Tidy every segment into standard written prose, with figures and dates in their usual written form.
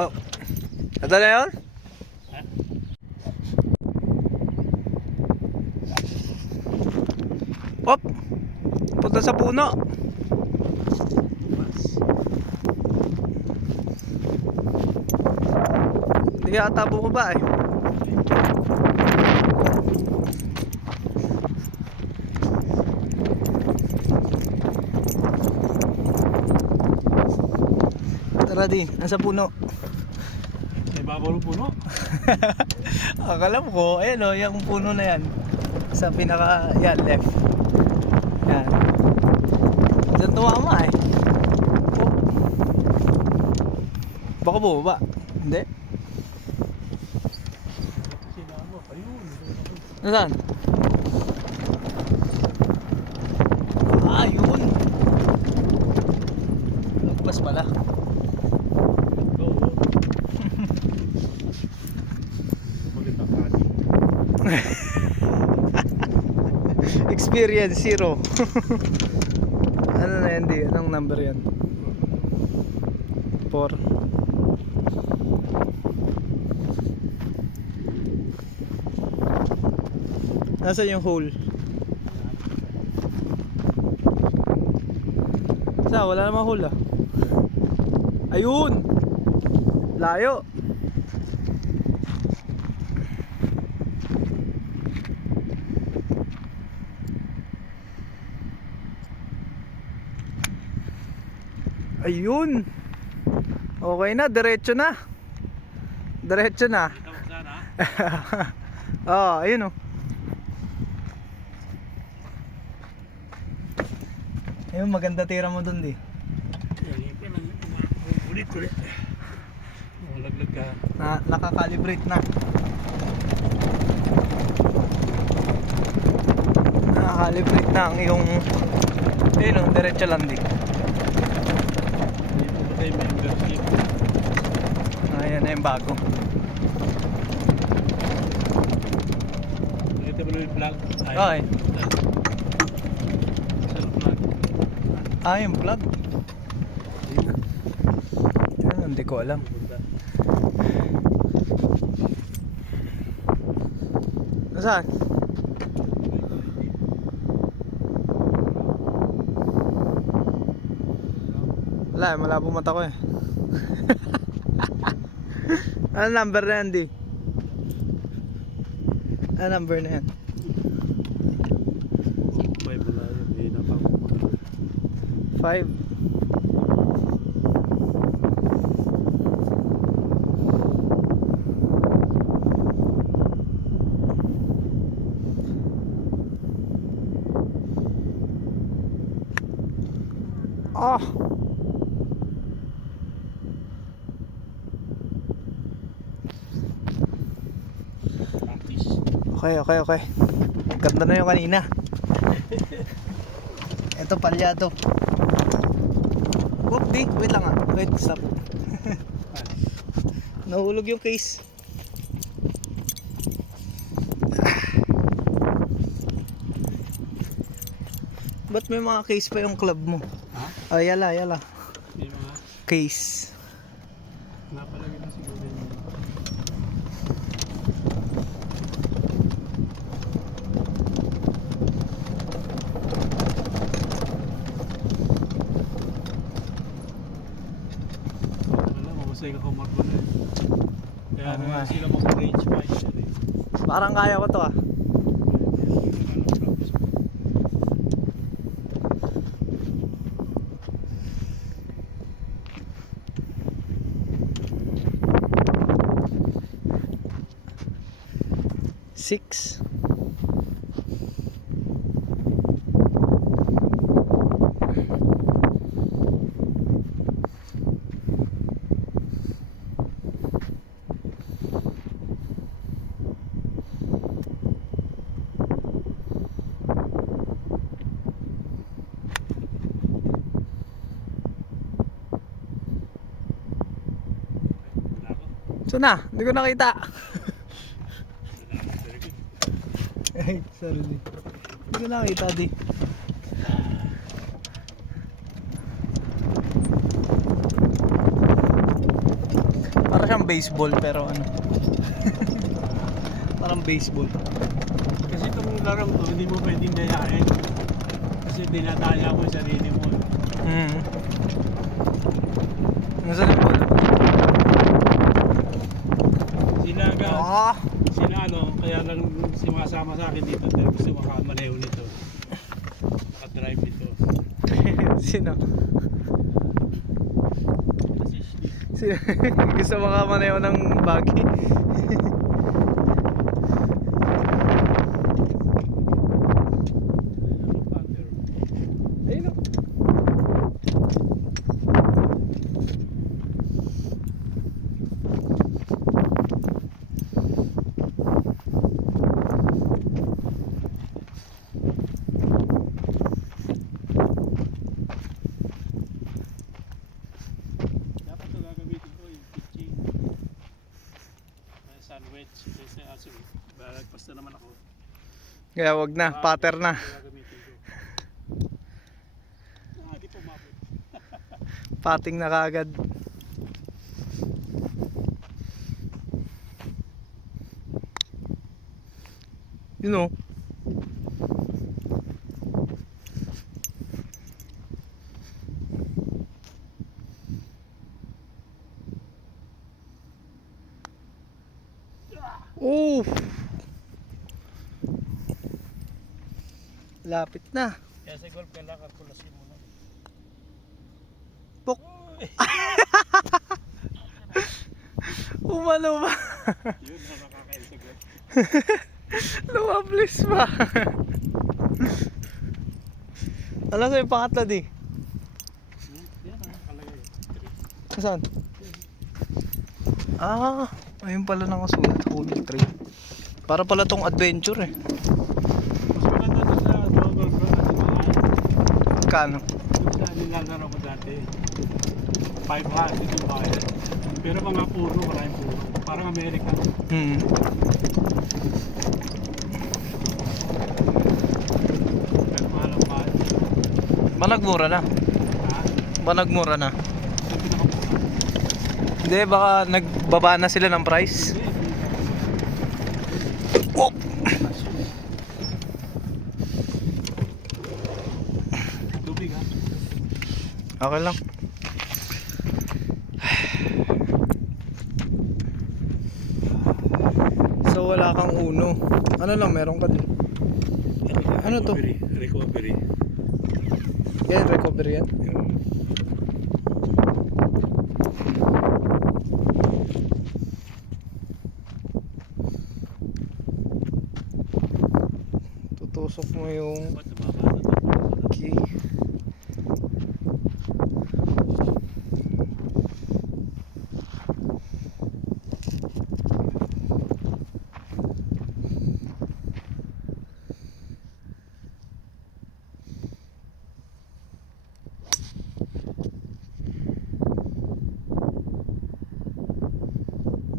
Oh. Ito na yun? Op! Punta sa puno. Hindi ata bumaba eh. Tara di, nasa puno. May babaw ng puno. Akala ko, ayan o, yung puno na yan. Sa pinaka, yan, left. Yan. Diyan tumama eh. Oh. Baka bumaba. Hindi. Sinama, ayun. Nasaan? Ah, yun. Lagpas pala. Oo. Magandang kati. Experience zero. Ano na yan, di? Anong number yan? 4. Nasa yung hole? Wala namang hole ah. Ayun! Layo! Ayun! Okay na, diretso na. Diretso na. Kita mo sana. Oh, ayun oh. Ayun, maganda tira mo dun di. Yan, ipin ang ulit-ulit. Malaglag ka. Nakakalibrate na. Nakakalibrate na ang iyong ayun oh, diretso lang di. Hindi po ba tayo membership? Ayan na yung bago. Nakita mo yung vlog? Okay. Saan ang vlog? Ah, yung plug. Ayun, hindi ko alam. Nasaan? Wala, malabo mata ko eh. Ano number na yan, di? Ano number na yan? May wala yun. May napapamahal. 5. Oh. Practice. Okay. Ganda na yung kanina. Ito palyado. Whoop, di. Wait lang ah. Wait, stop. Nahulog yung case. Ba't may mga case pa yung club mo? Ha? Oh, yala. May mga Case. napalagay na siguro yun. Wala, mamasay ka kumarbo na eh. Kaya Oo nga. na sila mag-range pa yun eh. Parang kaya ko to ah. Six. So na, hindi ko nakita. Ay, sorry di. Hindi ko nakita di. siyang baseball pero ano. Parang baseball. Kasi itong larong to, hindi mo pwedeng dayain. Kasi dinadaya mo yung sarili mo. Nasaan yung bola? Sila ga, Ah! sila ano, kaya lang sumasama sa akin dito dahil gusto makamaneho nito. Nakadrive nito. Sino? Kasi Sino? Gusto makamaneo ng buggy? Ayun o. dapat ito gagamitin ko yung pitching. Sandwich. Kasi aso, balagpas na naman ako. Kaya wag na, patter na. Gagamitin ko. Di pumapit. Pating na kaagad. You know. Oh! Lapit na. Kaya sa golf kailangan kalkulasin mo na. Pok! Umano ba? Yun na nakakain sa golf. Lumablis pa. Alam sa yung pangatlo di? Yan ang nakalagay. Saan? Ah, ayun pala nakasulat. Holy tree. Para pala tong adventure eh. Mas maganda doon sa golf ko natin mahal. Kano? Doon sa nilalaro ko dati. 500 yung bayad. Pero mga puro, maraming puro. Parang American. Pero mahal ang bayad. Managmura na. Ha? Managmura na. Yung pinakamura. Hindi, baka nagbaba na sila ng price. Hindi. Oh! Tubig ha? Okay lang. So wala kang uno. Ano lang meron ka din? Ano to? Recovery. Yan, recovery yan. Tutusok mo yung Ba't nababa na to? key.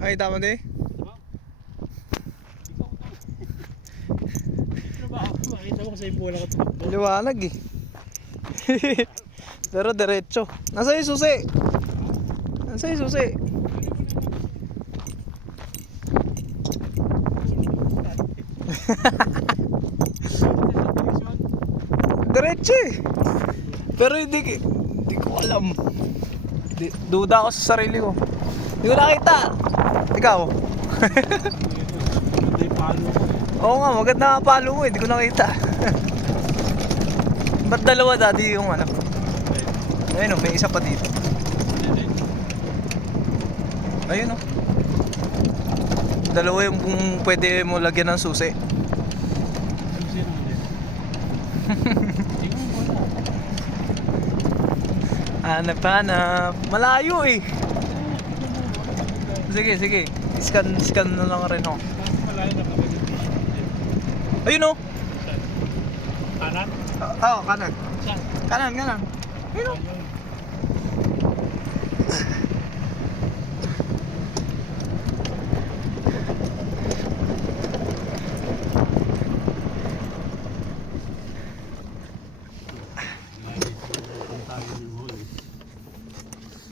Ay, tama din. Diba? Ikaw to. Ano ba? Makita mo kasi yung bola ko tumakbo. Liwanag eh. Pero diretso. Nasa yung susi? Nasa yung susi? Diretso eh. Pero hindi ko alam. Duda ako sa sarili ko. Hindi ko nakita. Ikaw? Hindi palo ko eh. Oo nga, maganda nga palo mo eh. Hindi ko nakita. Ba't dalawa dati yung ano? Ayun o, may isa pa dito. Ayun o. Dalawa yung kung pwede mo lagyan ng susi. Ano siya naman eh? Tingnan mo na. Hanap-hanap. Malayo eh. Sige, sige. Scan na lang rin ako. Kasi malayo na kami ng Ayun o. kanan? Oo, kanan. Saan? Kanan, kanan. Ayun o. Ayun.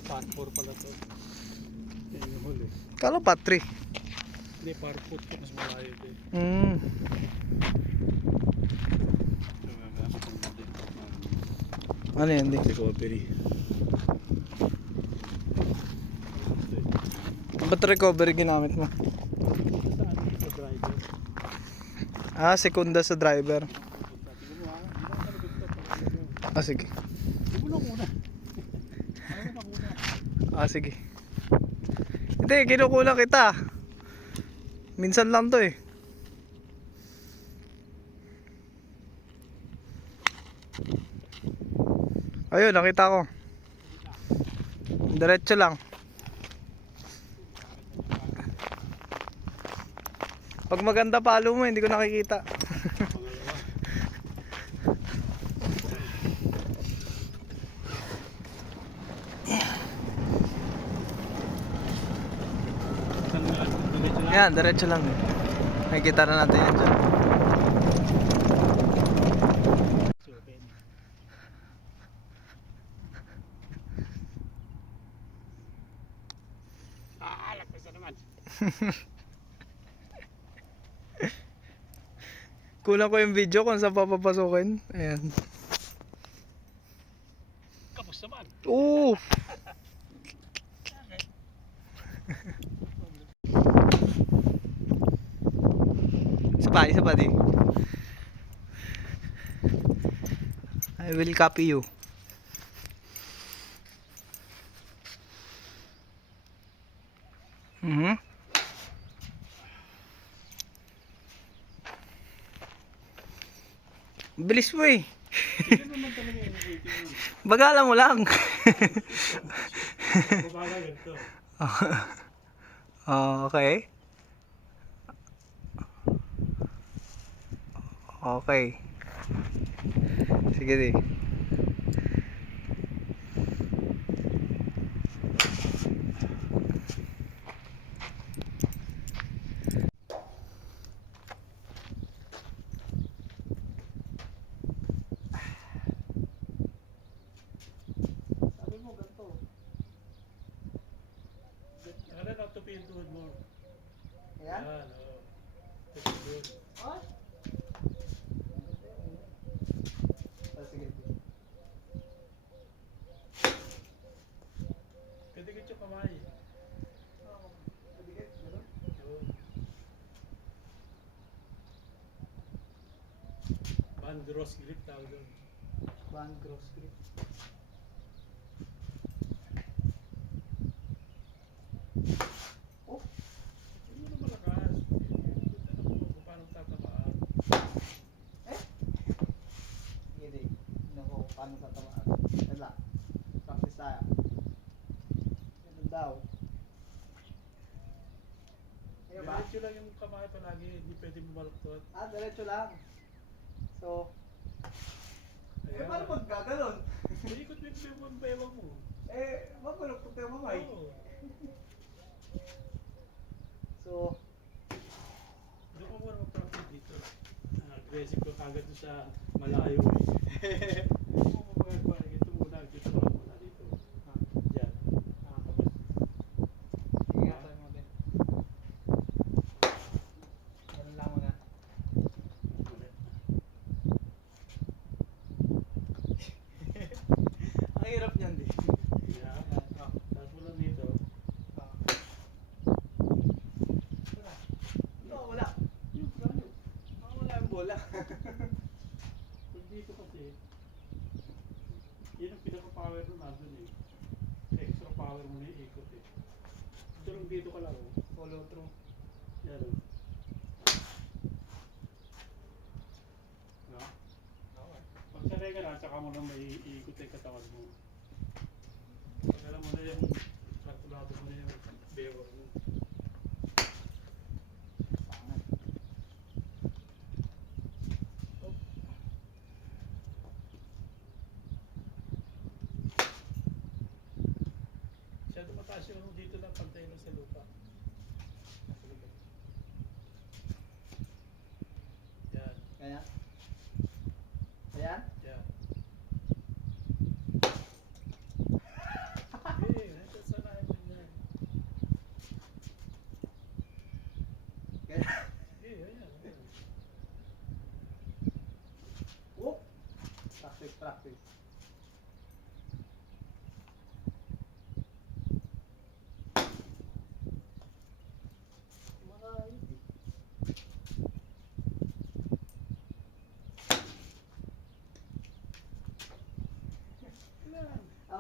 Part 4 pala to. Yung mall eh. Kala pa 3. Hindi, parpot ko mas malayo din. Ano yan, di? Recovery. Ba't recovery ginamit mo? Saan sa driver? Ah, sekunda sa driver. Sabi mo ha, Ah, sige. hindi mo lang muna. Ayaw na muna. Ah, sige. Hindi, kinukulang kita. Minsan lang to eh. Ayun, nakita ko. Diretso lang. Pag maganda palo mo, hindi ko nakikita. Saan nga? Diretso lang. Yan, diretso lang. Nakikita na natin yan dyan. Open. Lagpas na naman. Kulang ko yung video kung saan papapasukin. Ayan. Kapos naman. Oo! Isa pa di. I will copy you. Bilis mo eh. Hindi naman talaga yung 18 yun. Bagala mo lang. Babaga ganito. Okay. Okay. Sige di. Sabi mo ganito. Ano na to pin tuhod mo? Ayan. Yan, oo. That's good. Ah, sige. Kadikit yung kamay. Yun. Bandros grip tawag doon. Band cross grip. Oh, Hindi mo na malakas. Ano mo kung paano tatamaan. hindi. Nako, paano tatamaan? Wala. Practice tayo. Ganun daw. Ayun ba? Diretso lang yung kamay palagi. Hindi pwede bumaluktot. Ah, diretso lang. So, eh, Ayan. paano pag gaganon? Ikot mo yung bewang mo. Eh, mapulok tayo mamay. Oo. So, Doon ko muna mag-practice dito. Aggressive ko kagad doon sa malayo eh. Ito muna, dito ka muna dito. Diyan. Tapos, ingatan mo din. Ganun lang muna. ulit. Ang hirap niyan di. Yeah. Tapos mula dito. Wala. Yung plano. Wala yung bola. Pag dito kasi, yun ang pinaka-power nun nandun eh. Extra power mo na ikot eh. Ito lang dito ka lang oh. Follow through. Yan oh. No? Okay. Pag sanay ka na, tsaka mo na may iikot yung katawan mo. Pag alam mo na yung kalkulado mo na yung bewang mo. Oh. Masyado mataas yung ano dito lang, pantay lang sa lupa. Yan, Kaya? Ayan? yan. Okay, nasa sa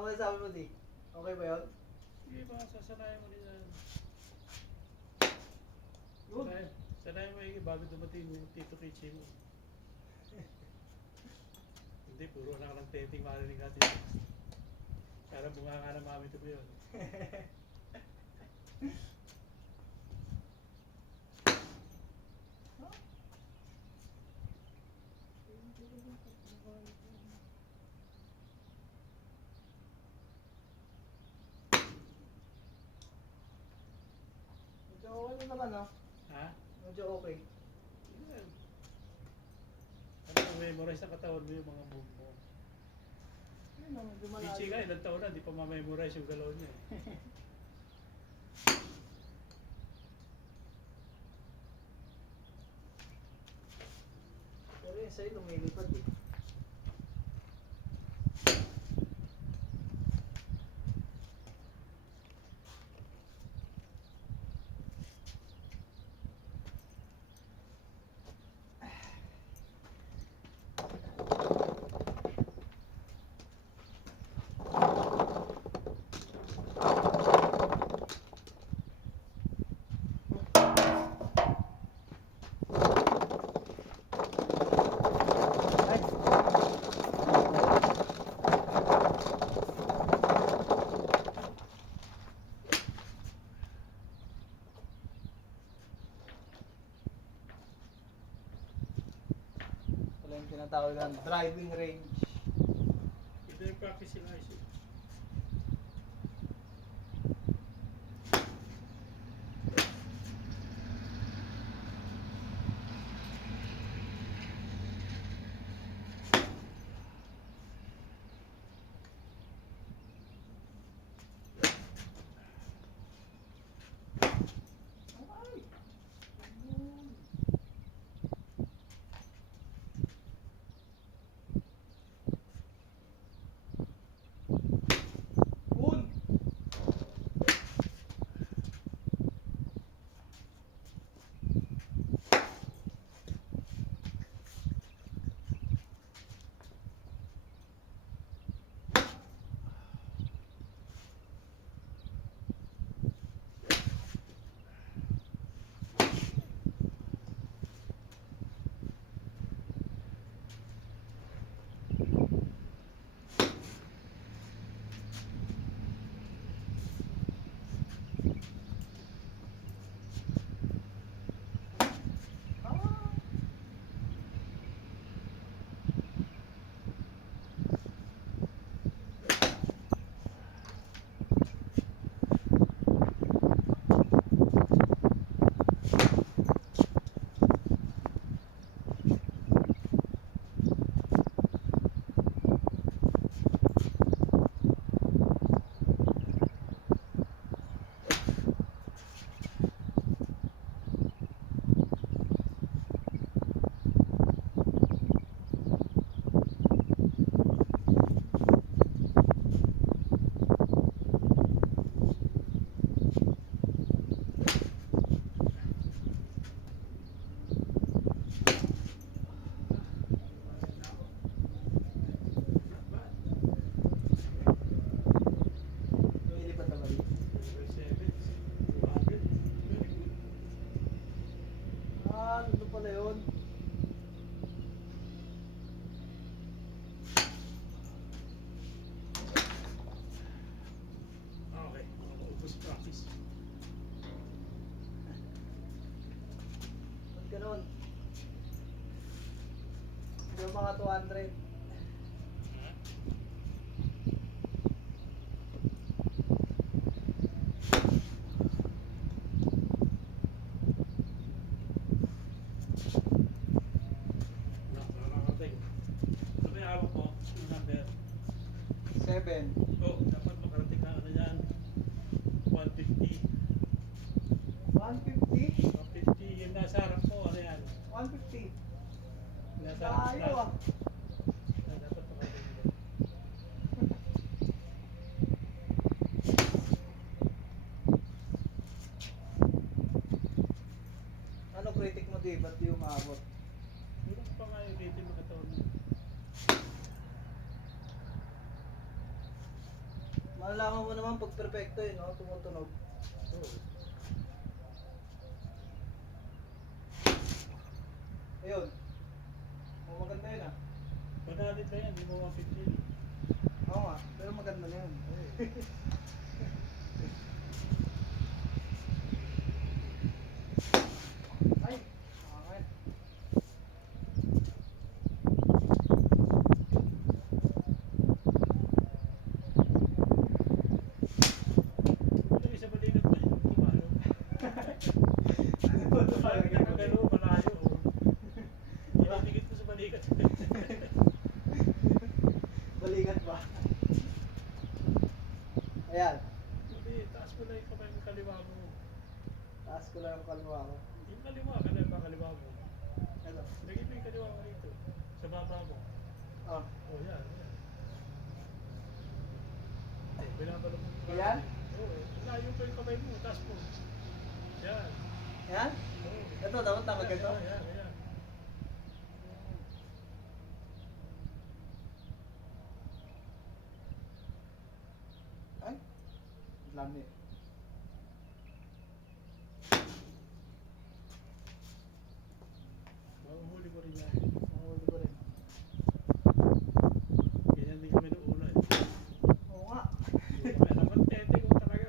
Ano sabi mo, di? Okay ba yun? Sige ba, sasanayan mo din yan. Good. Sanayan mo yung bago dumating yung Tito Kichi mo. Hindi, puro na ka ng tenting marinig natin. Para bunga nga ng mami ito mo yun. Medyo okay naman, no? Ha? Medyo okay. Yan. Ano, memorize sa katawan mo yung mga move mo. Yun, no? Medyo malayo. Kichi nga, ilang taon na, di pa ma-memorize yung galaw niya. Pero yun sa'yo, lumilipad eh. Ay. Wala yung tinatawag ng driving range. Ito yung practice sila IC. Ay. Un. Ah. Lumilipad na mali. Level 7, 200. Very good. Ah, ano pala yun? Okay, ubus practice. Ba't ganun? Yung mga 200. Nakakarating. Ano ba yung hawak mo? Yung number? 7. Oh, dapat makarating na ano yan. 150. 150? 150, yung nasa harap mo, ano yan? 150. Nasa harap Tayo ah. Dapat makarating na. Ano critic mo di? Ba't di umabot? Hindi pa nga yung rating mo katawan mo. Malalaman mo naman pag perfecto yun, no? Tumutunog. Oo. Ayun. Oh, maganda yun ah. Manalit na yan, di mo 150 eh. Oo nga, pero maganda na yun. Ay, nakakaya. Ito isa balikat ba yun? Kumano? Nakagano, malayo. Dikit mo sa balikat. Balikat ba? Ayan. Hindi, taas mo na yung kamay mo kaliwa mo. Taas ko lang ang kalwa ko. Yung kaliwa, kanina pa kaliwa mo. Ito. Lagyan mo yung kaliwa mo rito. Sa baba mo. Oh. Oh, yan. Yan. Oh, binabalok mo. Yan? Oo. Layo pa yung kamay mo. Taas mo. Yan. Yan? Oo. Ito, dapat tama Yan, ganito. yan, yan. Ay, lami. Mahuhuli mo rin yan. Mahuli ko rin. Ganyan din kami noong una eh. Oo nga. Kaya naman tete ko talaga.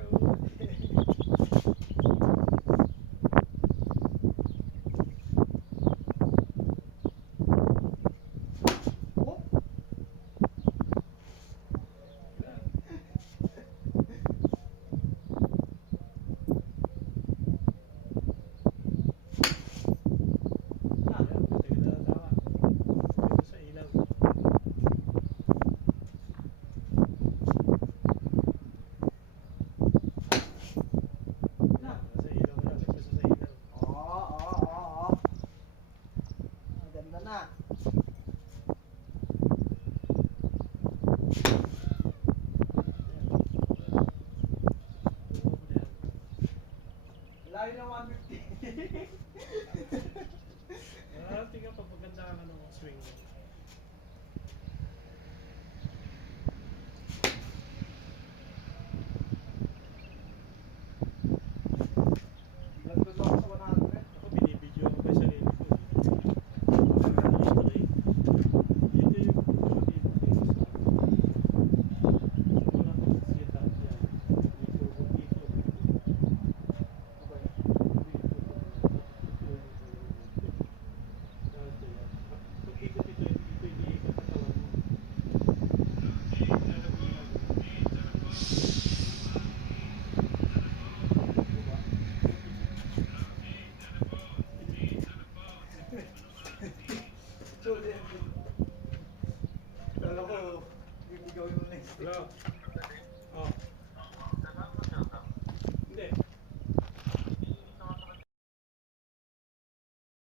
Oh. Oh, Yan. ah. Yan, pwede ka na tawa. Dito sa ilaw. Na. Sa ilaw mo lang, nagpasa sa ilaw. Oo. Maganda na. Yan. Tuwa mo na yan. Layo ng 150. Tingnan pag maganda ka ng swing mo. Nagpag ako sa 100. Ako binibidyo ako pa sa sarili ko. History. Dito yung motive dito sa wala kang setup yan. Dito, dito. Okay. Pag ikot ito, hindi ikot katawan mo. So, kala ko, bibigawin mo next. Hello?